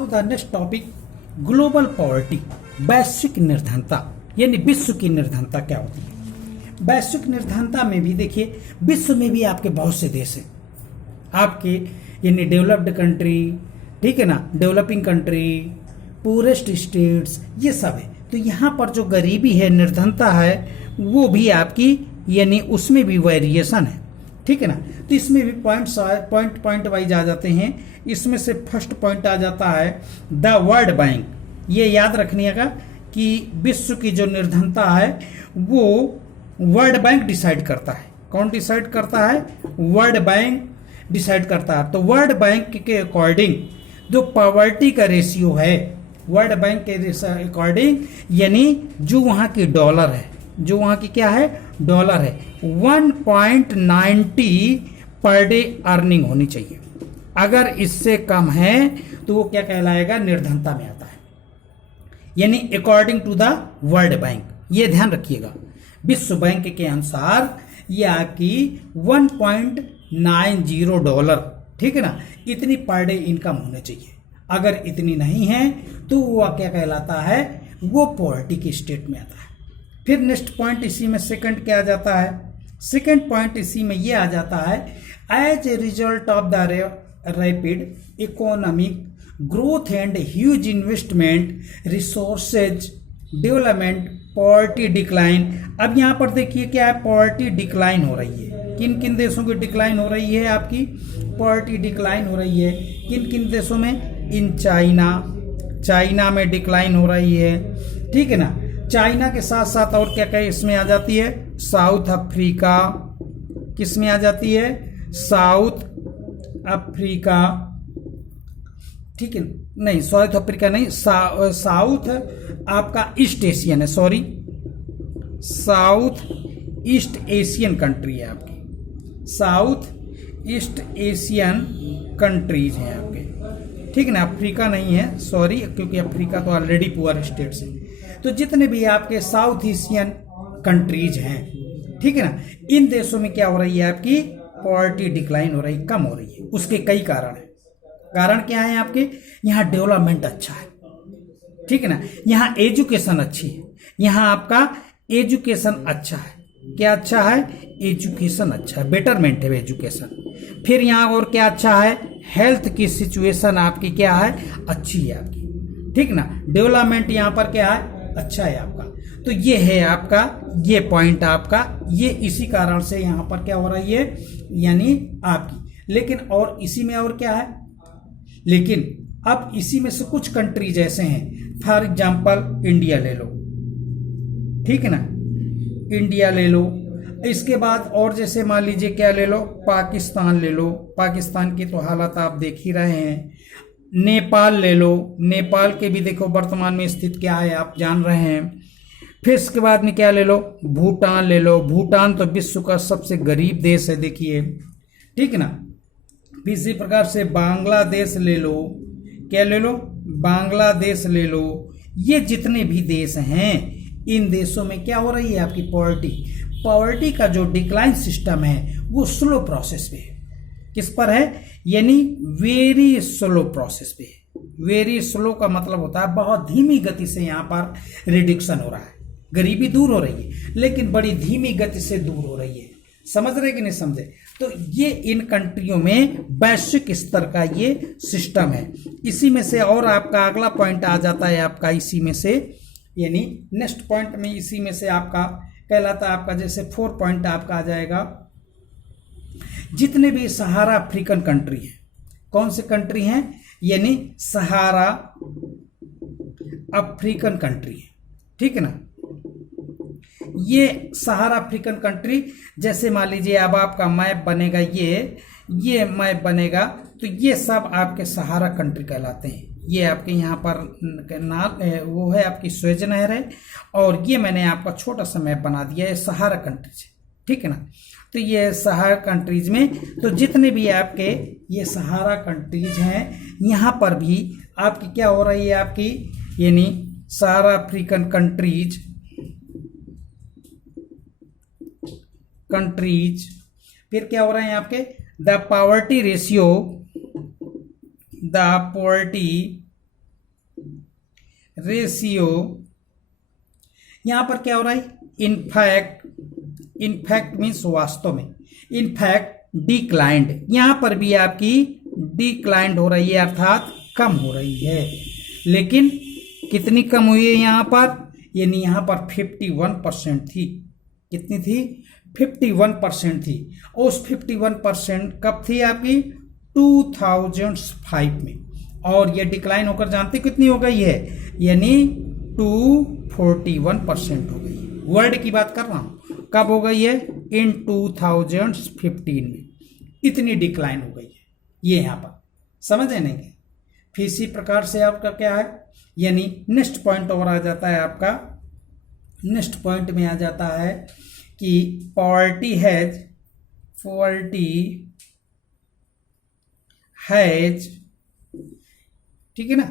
Now the next topic, global poverty, वैश्विक निर्धनता, यानी विश्व की निर्धनता क्या होती है। वैश्विक निर्धनता में भी देखिए, विश्व में भी आपके बहुत से देश हैं आपके, यानी डेवलप्ड कंट्री, ठीक है ना, डेवलपिंग कंट्री, पूरेस्ट स्टेट्स, ये सब है। तो यहाँ पर जो गरीबी है, निर्धनता है, वो भी आपकी, यानी उसमें भी वेरिएशन है, ठीक है ना। तो इसमें भी पॉइंट वाइज आ जाते हैं। इसमें से फर्स्ट पॉइंट आ जाता है द वर्ल्ड बैंक। ये याद रखिएगा कि विश्व की जो निर्धनता है वो वर्ल्ड बैंक डिसाइड करता है। कौन डिसाइड करता है? वर्ल्ड बैंक डिसाइड करता है। तो वर्ल्ड बैंक के अकॉर्डिंग जो पॉवर्टी का रेशियो है, वर्ल्ड बैंक के अकॉर्डिंग, यानी जो वहाँ की डॉलर है, जो वहाँ की क्या है, डॉलर है, 1.90 पर डे अर्निंग होनी चाहिए। अगर इससे कम है तो वो क्या कहलाएगा? निर्धनता में आता है, यानी according to the World Bank. ये ध्यान रखिएगा, विश्व बैंक के अनुसार ये आपकी 1.90 डॉलर, ठीक है ना, इतनी पर डे इनकम होनी चाहिए। अगर इतनी नहीं है तो वो क्या कहलाता है? वो पॉवर्टी के स्टेट में आता है। फिर नेक्स्ट पॉइंट इसी में सेकंड क्या आ जाता है? सेकंड पॉइंट इसी में ये आ जाता है, as a result of the rapid economic growth and huge investment resources development poverty decline. अब यहाँ पर देखिए क्या है, पॉवर्टी डिक्लाइन हो रही है। किन किन देशों की डिक्लाइन हो रही है? आपकी पॉवर्टी डिक्लाइन हो रही है किन किन देशों में? इन चाइना में डिक्लाइन हो रही है, ठीक है ना। चाइना के साथ साथ और क्या क्या इसमें आ जाती है? साउथ अफ्रीका, किसमें आ जाती है? साउथ अफ्रीका, ठीक है, नहीं साउथ अफ्रीका नहीं, साउथ आपका ईस्ट एशियन है, sorry, south east Asian country है आपकी, साउथ ईस्ट एशियन कंट्रीज हैं आपके, ठीक है ना। अफ्रीका नहीं है, सॉरी, क्योंकि अफ्रीका तो ऑलरेडी पुअर स्टेट्स है। तो जितने भी आपके साउथ एशियन कंट्रीज हैं, ठीक है ना, इन देशों में क्या हो रही है? आपकी पॉवर्टी डिक्लाइन हो रही, कम हो रही है। उसके कई कारण हैं। कारण क्या है? आपके यहाँ डेवलपमेंट अच्छा है, ठीक है ना, यहाँ एजुकेशन अच्छी है, यहाँ आपका एजुकेशन अच्छा है। क्या अच्छा है? एजुकेशन अच्छा है, बेटरमेंट है एजुकेशन। फिर यहाँ और क्या अच्छा है? हेल्थ की सिचुएशन आपकी क्या है? अच्छी है आपकी, ठीक ना। डेवलपमेंट यहाँ पर क्या है? अच्छा है आपका। तो ये है आपका, ये पॉइंट आपका, ये इसी कारण से यहाँ पर क्या हो रही है, यानी आपकी। लेकिन और इसी में और क्या है? लेकिन अब इसी में से कुछ कंट्रीज ऐसे हैं, फॉर एग्जाम्पल इंडिया ले लो, ठीक है ना, इंडिया ले लो। इसके बाद और जैसे मान लीजिए क्या ले लो, पाकिस्तान ले लो, पाकिस्तान की तो हालत आप देख ही रहे हैं। नेपाल ले लो, नेपाल के भी देखो वर्तमान में स्थिति क्या है आप जान रहे हैं। फिर इसके बाद में क्या ले लो? भूटान ले लो। भूटान तो विश्व का सबसे गरीब देश है, देखिए, ठीक है ना। इसी प्रकार से बांग्लादेश ले लो, क्या ले लो? बांग्लादेश ले लो। ये जितने भी देश हैं, इन देशों में क्या हो रही है? आपकी पॉवर्टी का जो डिक्लाइन सिस्टम है वो स्लो प्रोसेस पे है। किस पर है? यानी वेरी स्लो प्रोसेस पे है। वेरी स्लो का मतलब होता है बहुत धीमी गति से यहाँ पर रिडक्शन हो रहा है। गरीबी दूर हो रही है, लेकिन बड़ी धीमी गति से दूर हो रही है। समझ रहे कि नहीं समझे? तो ये इन कंट्रियों में वैश्विक स्तर का ये सिस्टम है। इसी में से और आपका अगला पॉइंट आ जाता है आपका इसी में से, यानी नेक्स्ट पॉइंट में इसी में से आपका कहलाता है आपका, जैसे 4 पॉइंट आपका आ जाएगा, जितने भी सहारा अफ्रीकन कंट्री हैं। कौन से कंट्री हैं? यानी सहारा अफ्रीकन कंट्री है, ठीक है ना। ये सहारा अफ्रीकन कंट्री, जैसे मान लीजिए अब आपका मैप बनेगा, ये मैप बनेगा, तो ये सब आपके सहारा कंट्री कहलाते हैं। ये आपके यहाँ पर वो है आपकी स्वेज नहर है, और ये मैंने आपका छोटा सा मैप बना दिया है सहारा कंट्रीज, ठीक है ना। तो ये सहारा कंट्रीज में तो जितने भी आपके ये सहारा कंट्रीज हैं, यहाँ पर भी आपकी क्या हो रही है? आपकी यानी सहारा अफ्रीकन कंट्रीज फिर क्या हो रहे हैं आपके? द पॉवर्टी रेशियो, यहां पर क्या हो रहा है, इनफैक्ट मीन्स वास्तव में, इनफैक्ट डिक्लाइंड, यहां पर भी आपकी डिक्लाइंड हो रही है अर्थात कम हो रही है। लेकिन कितनी कम हुई है यहां पर, यानी यहां पर 51% थी। कितनी थी, 51% थी। उस 51% कब थी आपकी, 2005 में, और ये डिक्लाइन होकर जानते कितनी हो गई है, यानी 241% हो गई है। वर्ल्ड की बात कर रहा हूं, कब हो गई है, इन 2015 में इतनी डिक्लाइन हो गई है, ये यहां पर समझ नहीं क्या। फिर इसी प्रकार से आपका क्या है, यानी नेक्स्ट पॉइंट और आ जाता है आपका, नेक्स्ट पॉइंट में आ जाता है कि पॉवर्टी हैज, ठीक है ना,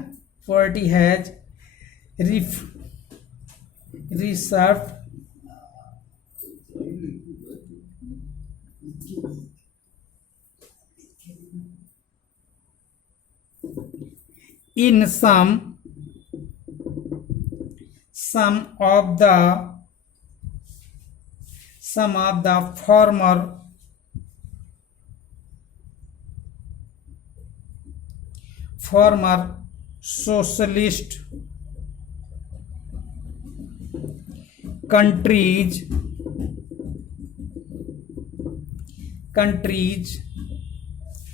poverty has reserve in some of the former socialist countries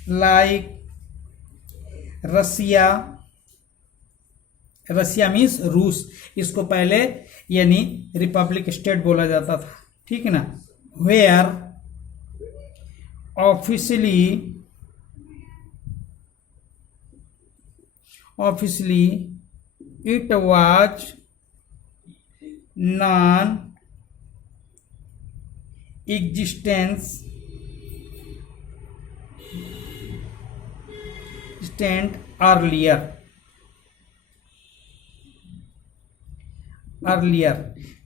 like Russia means रूस, इसको पहले यानी रिपब्लिक स्टेट बोला जाता था, ठीक है ना, where officially it was non existence earlier.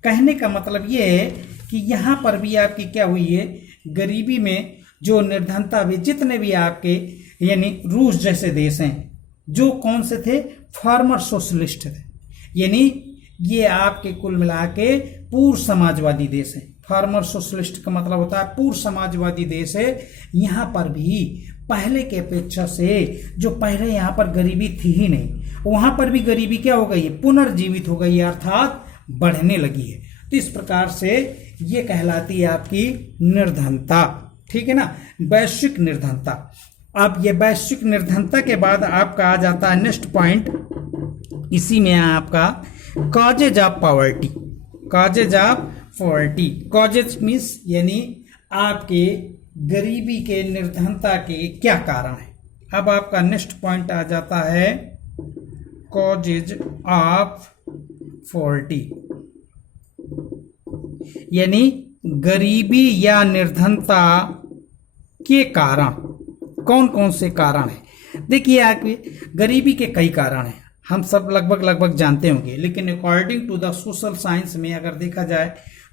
कहने का मतलब ये है कि यहां पर भी आपकी क्या हुई है, गरीबी में जो निर्धनता भी, जितने भी आपके यानी रूस जैसे देश हैं, जो कौन से थे, फार्मर सोशलिस्ट थे, यानी ये आपके कुल मिला के पूर्व समाजवादी देश हैं। फार्मर सोशलिस्ट का मतलब होता है पूर्व समाजवादी देश है। यहां पर भी पहले के अपेक्षा से जो पहले यहां पर गरीबी थी ही नहीं, वहां पर भी गरीबी क्या हो गई है, पुनर्जीवित हो गई है, अर्थात बढ़ने लगी है। तो इस प्रकार से ये कहलाती है आपकी निर्धनता, ठीक है ना, वैश्विक निर्धनता। अब ये वैश्विक निर्धनता के बाद आपका आ जाता है नेक्स्ट पॉइंट, इसी में आपका causes of poverty. Causes means यानी आपके गरीबी के, निर्धनता के क्या कारण है। अब आपका नेक्स्ट पॉइंट आ जाता है कॉजेज ऑफ पॉवर्टी, यानी गरीबी या निर्धनता के कारण, कौन कौन से कारण है। देखिए आपके गरीबी के कई कारण हैं, हम सब लगभग जानते होंगे, लेकिन according to the social science में अगर देखा जाए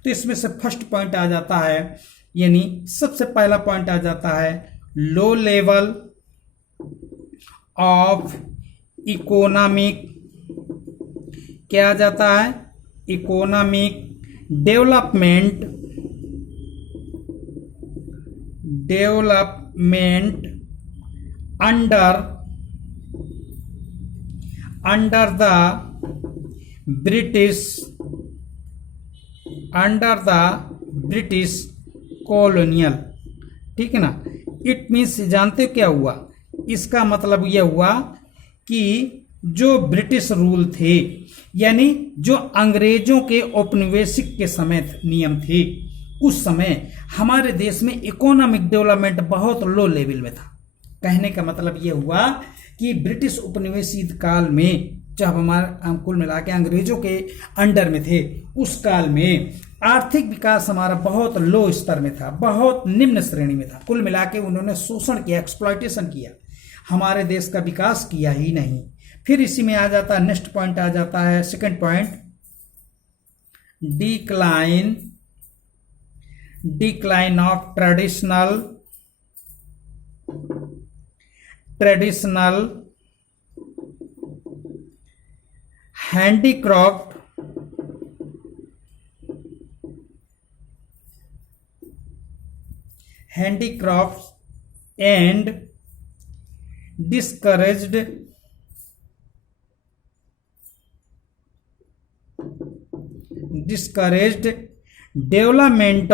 तो इसमें से फर्स्ट पॉइंट आ जाता है, यानी सबसे पहला पॉइंट आ जाता है लो लेवल ऑफ इकोनॉमिक, क्या आ जाता है, economic development under the British colonial, ठीक है ना। इट मीन्स जानते हो क्या हुआ, इसका मतलब यह हुआ कि जो ब्रिटिश रूल थे, यानी जो अंग्रेजों के औपनिवेशिक के समय नियम थे, उस समय हमारे देश में इकोनॉमिक डेवलपमेंट बहुत लो लेवल में था। कहने का मतलब यह हुआ कि ब्रिटिश उपनिवेशिक काल में जब हमारा कुल मिला के अंग्रेजों के अंडर में थे, उस काल में आर्थिक विकास हमारा बहुत लो स्तर में था, बहुत निम्न श्रेणी में था। कुल मिला के उन्होंने शोषण किया, एक्सप्लॉयटेशन किया, हमारे देश का विकास किया ही नहीं। फिर इसी में आ जाता है नेक्स्ट पॉइंट आ जाता है second point, decline of traditional handicraft handicrafts and discouraged development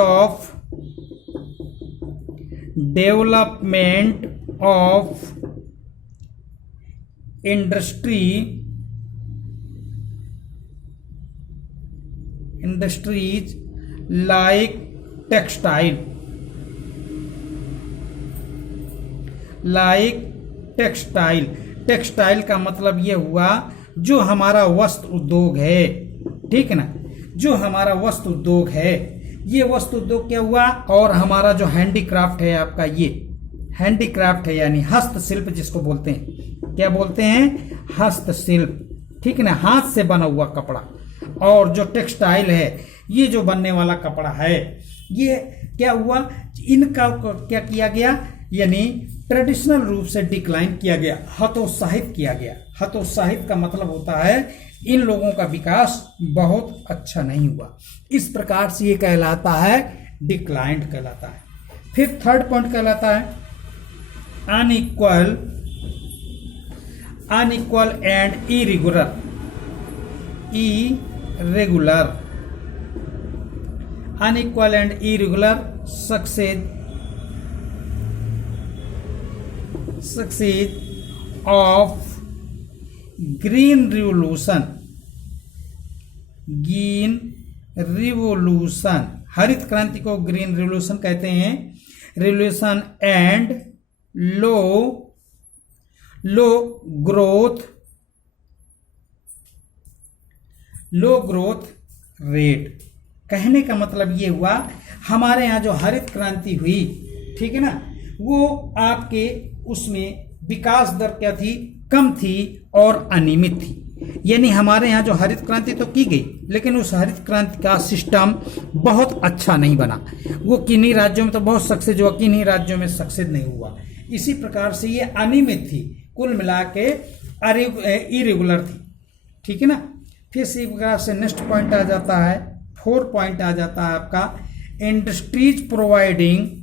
of industries like textile का मतलब ये हुआ जो हमारा वस्त्र उद्योग है, ठीक है ना, जो हमारा वस्त्र उद्योग है, ये वस्त्र उद्योग क्या हुआ, और हमारा जो हैंडीक्राफ्ट है आपका, ये हैंडीक्राफ्ट है यानी हस्तशिल्प जिसको बोलते हैं, क्या बोलते हैं, हस्तशिल्प, ठीक है ना, हाथ से बना हुआ कपड़ा, और जो टेक्सटाइल है ये जो बनने वाला कपड़ा है, ये क्या हुआ, इनका क्या किया गया, यानी ट्रेडिशनल रूप से डिक्लाइन किया गया, हतोत्साहित किया गया। हतोत्साहित का मतलब होता है इन लोगों का विकास बहुत अच्छा नहीं हुआ, इस प्रकार से ये कहलाता है डिक्लाइंड कहलाता है। फिर थर्ड पॉइंट कहलाता है unequal and irregular unequal and irregular success of green revolution, हरित क्रांति को ग्रीन रिवोल्यूशन कहते हैं, revolution and low growth rate. कहने का मतलब ये हुआ हमारे यहाँ जो हरित क्रांति हुई, ठीक है ना, वो आपके उसमें विकास दर क्या थी, कम थी और अनियमित थी। यानी हमारे यहाँ जो हरित क्रांति तो की गई, लेकिन उस हरित क्रांति का सिस्टम बहुत अच्छा नहीं बना, वो किन्हीं राज्यों में तो बहुत सक्सेस हुआ, किन्हीं राज्यों में सक्सेस नहीं हुआ। इसी प्रकार से ये अनियमित थी, कुल मिला के इरेगुलर थी, ठीक है ना। फिर इसी प्रकार से नेक्स्ट पॉइंट आ जाता है, 4 पॉइंट आ जाता है आपका इंडस्ट्रीज प्रोवाइडिंग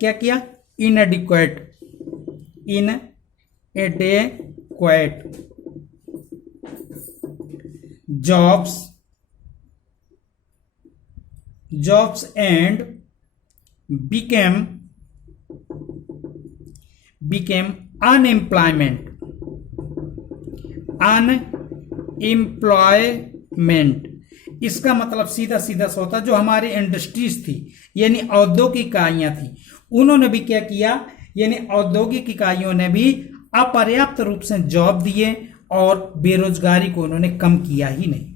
क्या किया, इनएडिक्वेट jobs and became unemployment। इसका मतलब सीधा सीधा सा होता, जो हमारी इंडस्ट्रीज थी यानी औद्योगिक इकाइयां थी, उन्होंने भी क्या किया, यानी औद्योगिक इकाइयों ने भी अपर्याप्त रूप से जॉब दिए और बेरोजगारी को उन्होंने कम किया ही नहीं,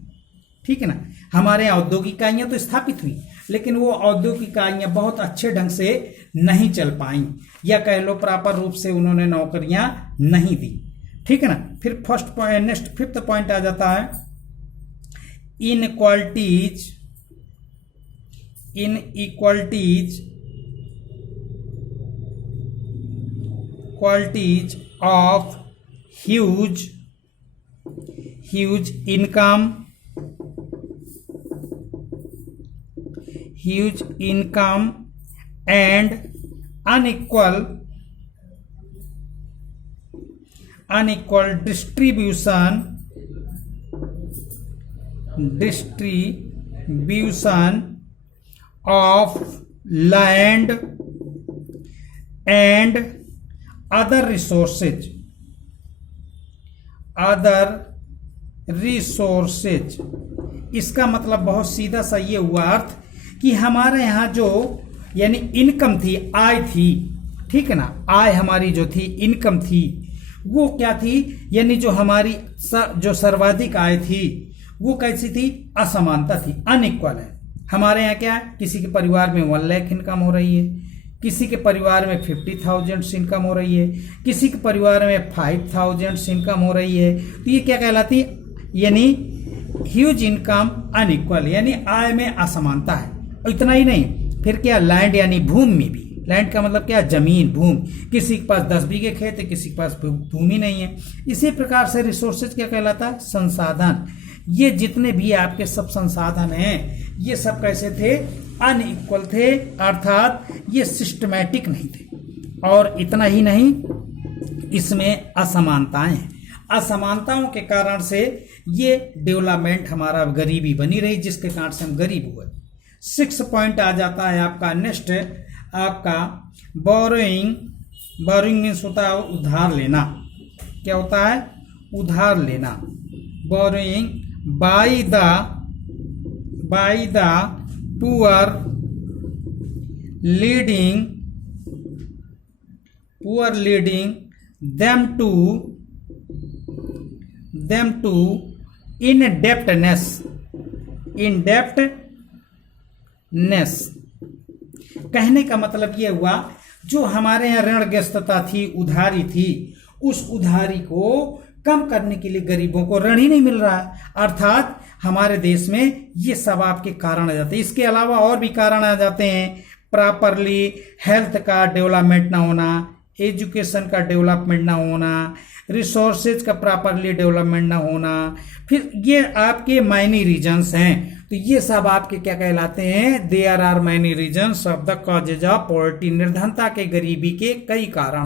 ठीक है ना। हमारे यहाँ औद्योगिक इकाइयां तो स्थापित हुई, लेकिन वो औद्योगिक इकाइयां बहुत अच्छे ढंग से नहीं चल पाई, या कह लो प्रॉपर रूप से उन्होंने नौकरियां नहीं दी, ठीक है ना। फिर नेक्स्ट 5th पॉइंट आ जाता है inequalities of huge income and unequal distribution of land and other resources। इसका मतलब बहुत सीधा सा ये हुआ अर्थ कि हमारे यहाँ जो यानी इनकम थी, आय थी, ठीक है ना, आय हमारी जो थी, इनकम थी, वो क्या थी, यानी जो हमारी जो सर्वाधिक आय थी वो कैसी थी, असमानता थी, अनइक्वल है। हमारे यहाँ क्या है, किसी के परिवार में 1 लाख इनकम हो रही है, किसी के परिवार में 50,000 इनकम हो रही है, किसी के परिवार में 5,000 इनकम हो रही है, तो ये क्या कहलाती है, यानी ह्यूज इनकम अनइक्वल, यानी आय में असमानता है। और इतना ही नहीं, फिर क्या, लैंड यानी भूमि में भी, लैंड का मतलब क्या, जमीन, भूमि, किसी के पास 10 बीघे खेत है, किसी के पास भूमि नहीं है। इसी प्रकार से रिसोर्सेज क्या कहलाता है, संसाधन। ये जितने भी आपके सब संसाधन हैं, ये सब कैसे थे, अनइक्वल थे, अर्थात ये सिस्टमैटिक नहीं थे। और इतना ही नहीं, इसमें असमानताएं हैं। असमानताओं के कारण से ये डेवलपमेंट हमारा गरीबी बनी रही, जिसके कारण से हम गरीब हुए। 6 पॉइंट आ जाता है आपका नेक्स्ट, आपका बोरोइंग। बोरोइंग मीन्स होता है उधार लेना। क्या होता है, उधार लेना। Borrowing by the poor leading them to indebtedness। कहने का मतलब ये हुआ, जो हमारे यहाँ ऋणग्रस्तता थी, उधारी थी, उस उधारी को कम करने के लिए गरीबों को ऋण ही नहीं मिल रहा है। अर्थात हमारे देश में ये सब आपके कारण आ जाते हैं। इसके अलावा और भी कारण आ जाते हैं, प्रॉपरली हेल्थ का डेवलपमेंट ना होना, एजुकेशन का डेवलपमेंट ना होना, रिसोर्सेज का प्रॉपरली डेवलपमेंट ना होना। फिर ये आपके माइनी रीजन्स हैं। तो ये सब आपके क्या कहलाते हैं, there are many reasons of the causes of poverty. निर्धनता के, गरीबी के कई कारण